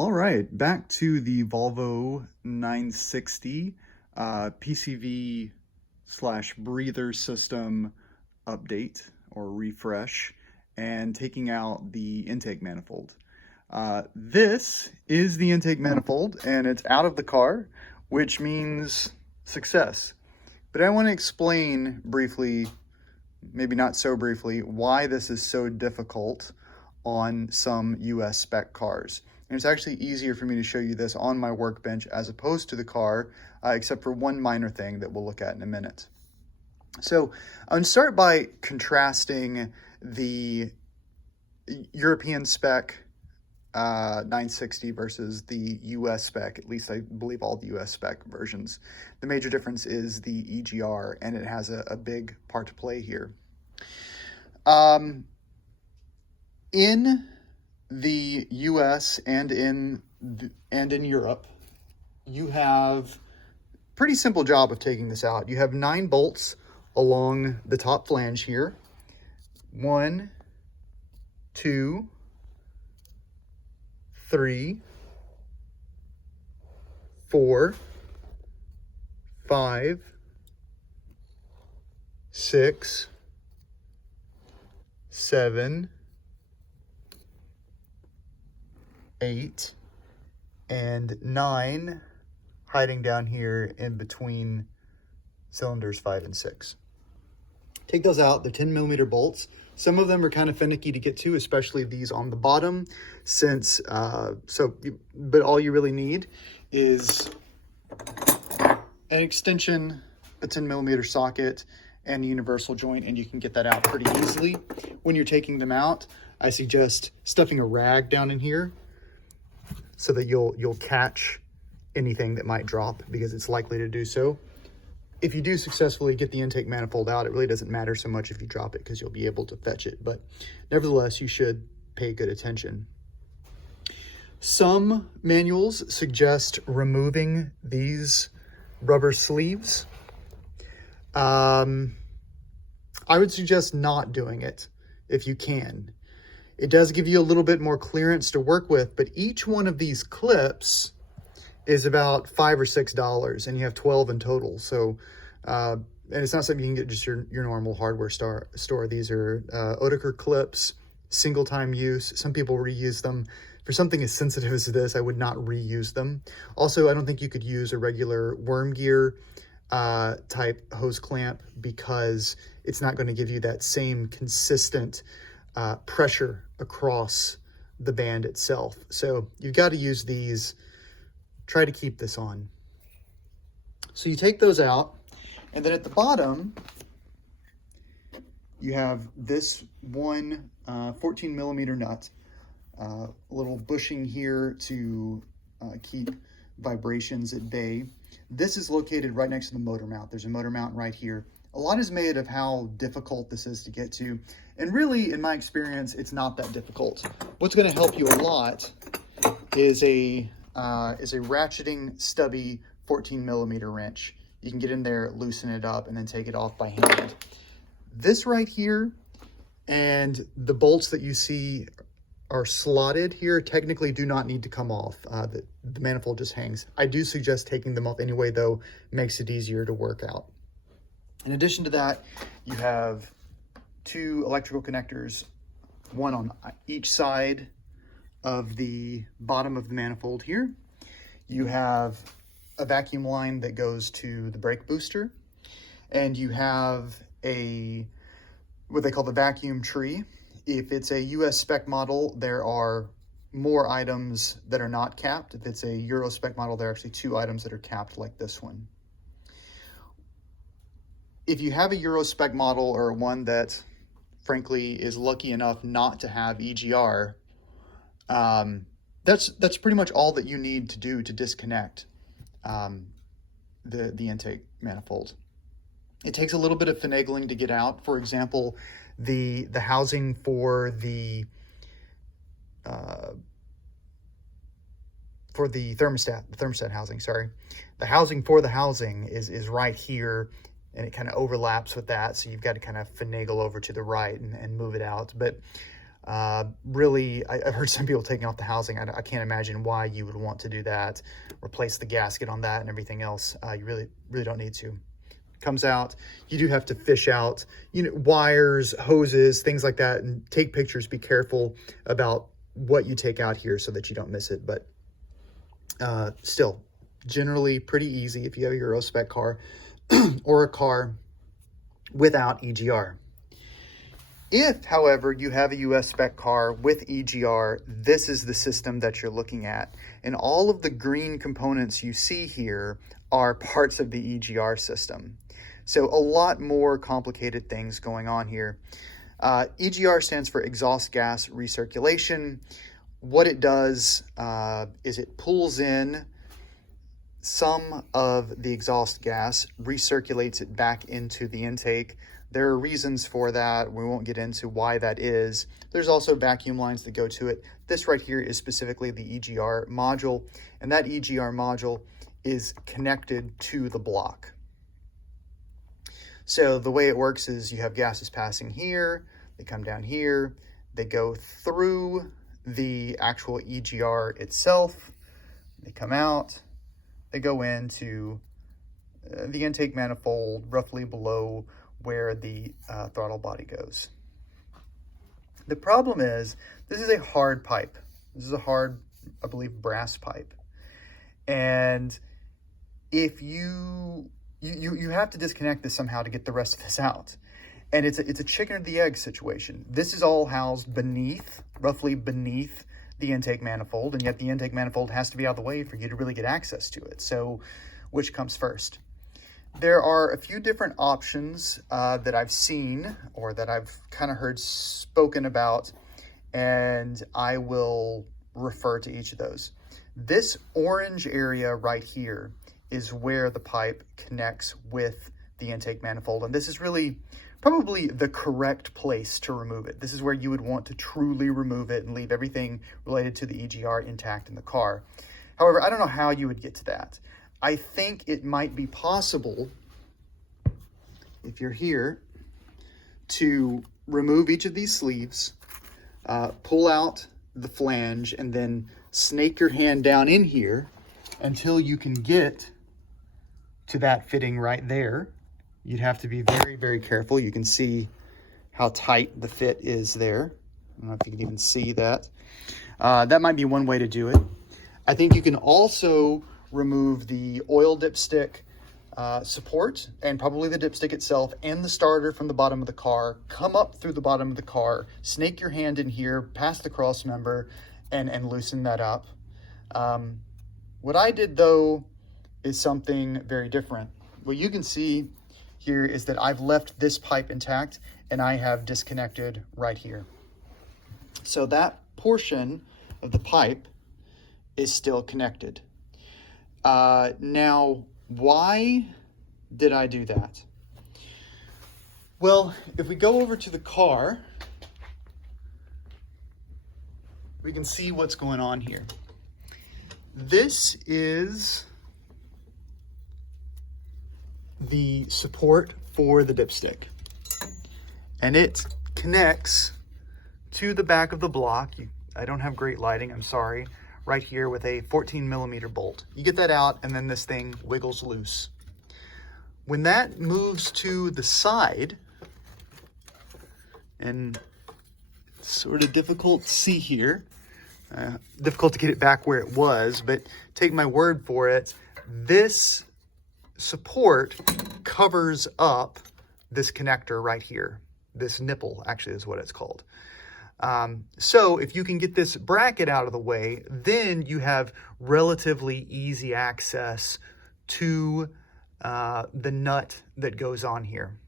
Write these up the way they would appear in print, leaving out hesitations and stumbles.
All right, back to the Volvo 960 PCV slash breather system update or refresh and taking out the intake manifold. This is the intake manifold and it's out of the car, which means success. But I want to explain briefly, maybe not so briefly, why this is so difficult on some US spec cars. And it's actually easier for me to show you this on my workbench as opposed to the car, except for one minor thing that we'll look at in a minute. So I'm going to start by contrasting the European spec 960 versus the US spec, at least I believe all the US spec versions. The major difference is the EGR, and it has a big part to play here. In the US and in Europe, you have a pretty simple job of taking this out. You have 9 bolts along the top flange here. 1, 2, 3, 4, 5, 6, 7, 8, and 9 hiding down here in between cylinders 5 and 6. Take those out. They're 10mm bolts. Some of them are kind of finicky to get to, especially these on the bottom, but all you really need is an extension, a 10mm socket, and a universal joint, and you can get that out pretty easily. When you're taking them out, I suggest stuffing a rag down in here so that you'll catch anything that might drop, because it's likely to do so. If you do successfully get the intake manifold out, it really doesn't matter so much if you drop it, because you'll be able to fetch it. But nevertheless, you should pay good attention. Some manuals suggest removing these rubber sleeves. I would suggest not doing it if you can. It does give you a little bit more clearance to work with, but each one of these clips is about $5 or $6, and you have 12 in total. So, and it's not something you can get just your normal hardware store. These are Oetker clips, single time use. Some people reuse them. For something as sensitive as this, I would not reuse them. Also, I don't think you could use a regular worm gear type hose clamp, because it's not going to give you that same consistent pressure across the band itself. So you've got to use these. Try to keep this on. So you take those out, and then at the bottom, you have this one 14mm nut, a little bushing here to keep vibrations at bay. This is located right next to the motor mount. There's a motor mount right here. A lot is made of how difficult this is to get to, and really, in my experience, it's not that difficult. What's going to help you a lot is a ratcheting, stubby 14mm wrench. You can get in there, loosen it up, and then take it off by hand. This right here and the bolts that you see are slotted here technically do not need to come off. The manifold just hangs. I do suggest taking them off anyway, though. It makes it easier to work out. In addition to that, you have 2 electrical connectors, one on each side of the bottom of the manifold here. You have a vacuum line that goes to the brake booster, and you have what they call the vacuum tree. If it's a US spec model, there are more items that are not capped. If it's a Euro spec model, there are actually 2 items that are capped, like this one. If you have a Euro spec model, or one that frankly is lucky enough not to have EGR, that's pretty much all that you need to do to disconnect the intake manifold. It takes a little bit of finagling to get out. For example, the housing for the thermostat housing, sorry. The housing for the housing is right here, and it kind of overlaps with that, so you've got to kind of finagle over to the right and move it out. But Really, I've heard some people taking off the housing. I can't imagine why you would want to do that, replace the gasket on that and everything else. You really don't need to. Comes out, you do have to fish out, wires, hoses, things like that, and take pictures. Be careful about what you take out here so that you don't miss it. But still, generally pretty easy if you have a Euro spec car or a car without EGR. If, however, you have a US spec car with EGR, this is the system that you're looking at. And all of the green components you see here are parts of the EGR system. So a lot more complicated things going on here. EGR stands for exhaust gas recirculation. What it does is it pulls in some of the exhaust gas, recirculates it back into the intake. There are reasons for that. We won't get into why that is. There's also vacuum lines that go to it. This right here is specifically the EGR module, and that EGR module is connected to the block. So the way it works is you have gases passing here, they come down here, they go through the actual EGR itself, they come out, they go into the intake manifold roughly below where the throttle body goes. The problem is this is a hard pipe. This is a hard, I believe, brass pipe. And if you have to disconnect this somehow to get the rest of this out. And it's a chicken or the egg situation. This is all housed roughly beneath the intake manifold, and yet the intake manifold has to be out of the way for you to really get access to it. So which comes first? There are a few different options that I've seen or that I've kind of heard spoken about, and I will refer to each of those. This orange area right here is where the pipe connects with the intake manifold. And this is really probably the correct place to remove it. This is where you would want to truly remove it and leave everything related to the EGR intact in the car. However, I don't know how you would get to that. I think it might be possible, if you're here, to remove each of these sleeves, pull out the flange, and then snake your hand down in here until you can get to that fitting right there. You'd have to be very, very careful. You can see how tight the fit is there. I don't know if you can even see that. That might be one way to do it. I think you can also remove the oil dipstick support, and probably the dipstick itself, and the starter from the bottom of the car. Come up through the bottom of the car, snake your hand in here, past the cross member, and loosen that up. What I did, though, is something very different. What you can see here is that I've left this pipe intact, and I have disconnected right here. So that portion of the pipe is still connected. Now, why did I do that? Well, if we go over to the car, we can see what's going on here. This is the support for the dipstick, and it connects to the back of the block. I don't have great lighting, I'm sorry, right here with a 14mm bolt. You get that out, and then this thing wiggles loose. When that moves to the side, and it's sort of difficult to see here, difficult to get it back where it was, but take my word for it, this support covers up this connector right here. This nipple actually is what it's called. So if you can get this bracket out of the way, then you have relatively easy access to the nut that goes on here.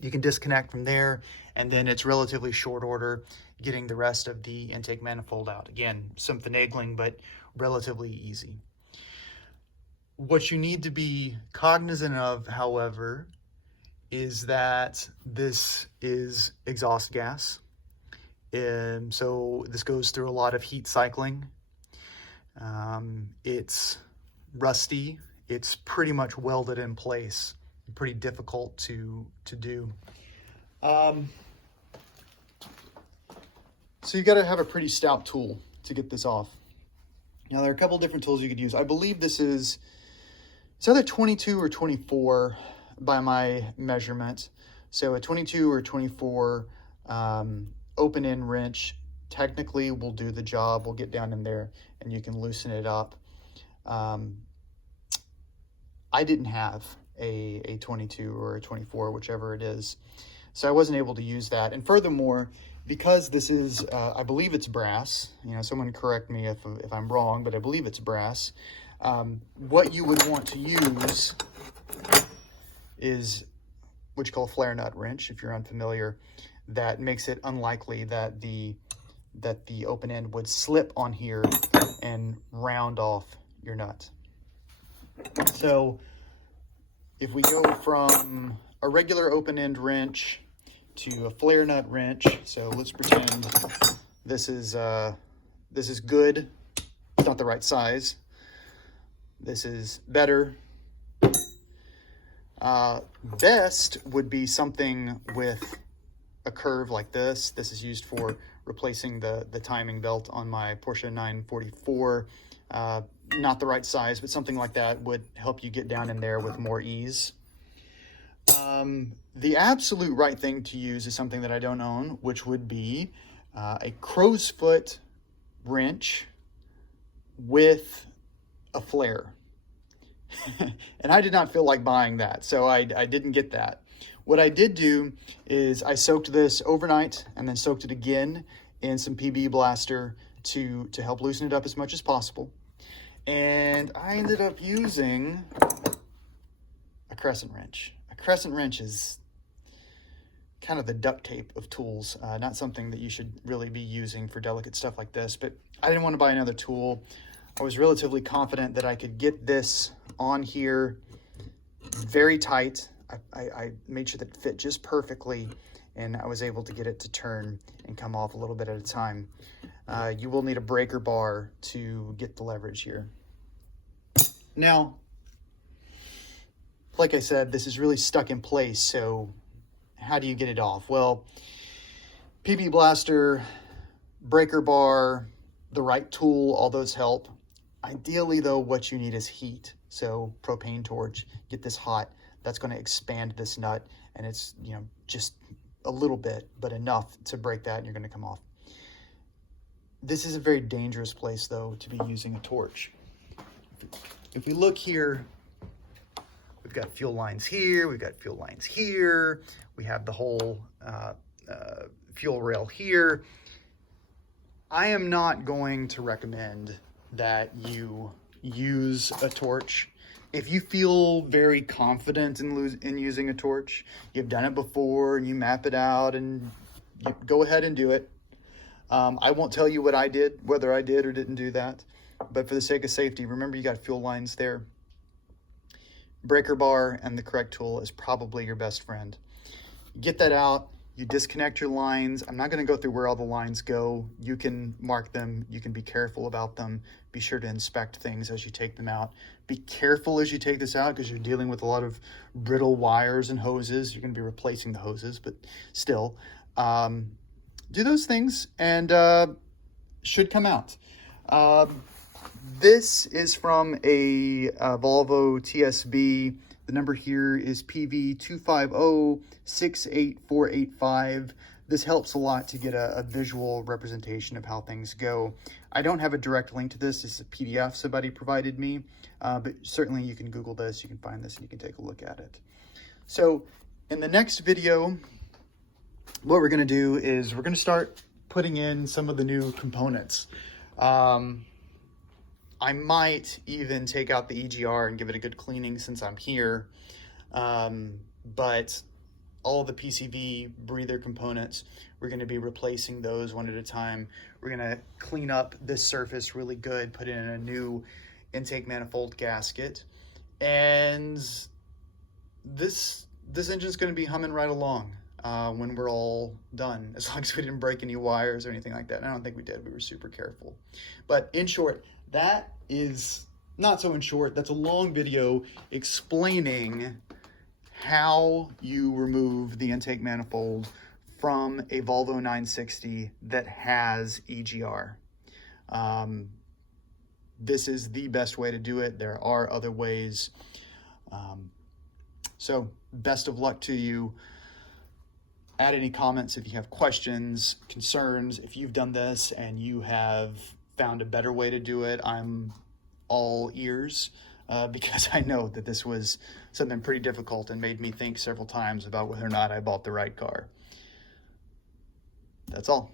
You can disconnect from there, and then it's relatively short order getting the rest of the intake manifold out. Again, some finagling, but relatively easy. What you need to be cognizant of, however, is that this is exhaust gas. So this goes through a lot of heat cycling. It's rusty. It's pretty much welded in place. Pretty difficult to do. So you got to have a pretty stout tool to get this off. Now there are a couple different tools you could use. I believe this is, it's either 22 or 24 by my measurement. So a 22 or 24 open end wrench technically will do the job. We'll get down in there and you can loosen it up. I didn't have a 22 or a 24, whichever it is. So I wasn't able to use that. And furthermore, because this is, I believe it's brass, you know, someone correct me if I'm wrong, but I believe it's brass. What you would want to use is what you call a flare nut wrench, if you're unfamiliar. That makes it unlikely that the open end would slip on here and round off your nut. So if we go from a regular open end wrench to a flare nut wrench, so let's pretend this is good. It's not the right size. This is better. Best would be something with a curve like this. This is used for replacing the timing belt on my Porsche 944. Not the right size, but something like that would help you get down in there with more ease. The absolute right thing to use is something that I don't own, which would be a crow's foot wrench with a flare. And I did not feel like buying that, so I didn't get that. What I did do is I soaked this overnight and then soaked it again in some PB Blaster to help loosen it up as much as possible. And I ended up using a crescent wrench. A crescent wrench is kind of the duct tape of tools, not something that you should really be using for delicate stuff like this, but I didn't want to buy another tool. I was relatively confident that I could get this on here very tight. I made sure that it fit just perfectly, and I was able to get it to turn and come off a little bit at a time. You will need a breaker bar to get the leverage here. Now, like I said, this is really stuck in place, so how do you get it off? Well, PB Blaster, breaker bar, the right tool, all those help. Ideally, though, what you need is heat. So propane torch, get this hot. That's going to expand this nut, and it's, you know, just a little bit, but enough to break that, and you're going to come off. This is a very dangerous place, though, to be using a torch. If we look here, we've got fuel lines here, we've got fuel lines here, we have the whole fuel rail here. I am not going to recommend that you use a torch. If you feel very confident in using a torch, you've done it before and you map it out, and you go ahead and do it. I won't tell you what I did, whether I did or didn't do that, but for the sake of safety, remember you got fuel lines there. Breaker bar and the correct tool is probably your best friend. Get that out. You disconnect your lines. I'm not going to go through where all the lines go. You can mark them. You can be careful about them. Be sure to inspect things as you take them out. Be careful as you take this out because you're dealing with a lot of brittle wires and hoses. You're going to be replacing the hoses, but still, do those things and should come out. This is from a Volvo TSB. The number here is PV25068485. This helps a lot to get a visual representation of how things go. I don't have a direct link to this. This is a PDF somebody provided me, but certainly you can Google this, you can find this, and you can take a look at it. So in the next video, what we're going to do is we're going to start putting in some of the new components. I might even take out the EGR and give it a good cleaning since I'm here. But all the PCV breather components, we're going to be replacing those one at a time. We're going to clean up this surface really good, put in a new intake manifold gasket, and this engine's going to be humming right along when we're all done, as long as we didn't break any wires or anything like that. And I don't think we did. We were super careful. But in short, that is not so in short. That's a long video explaining how you remove the intake manifold from a Volvo 960 that has EGR. This is the best way to do it. There are other ways. So best of luck to you. Add any comments if you have questions, concerns. If you've done this and you have found a better way to do it, I'm all ears, because I know that this was something pretty difficult and made me think several times about whether or not I bought the right car. That's all.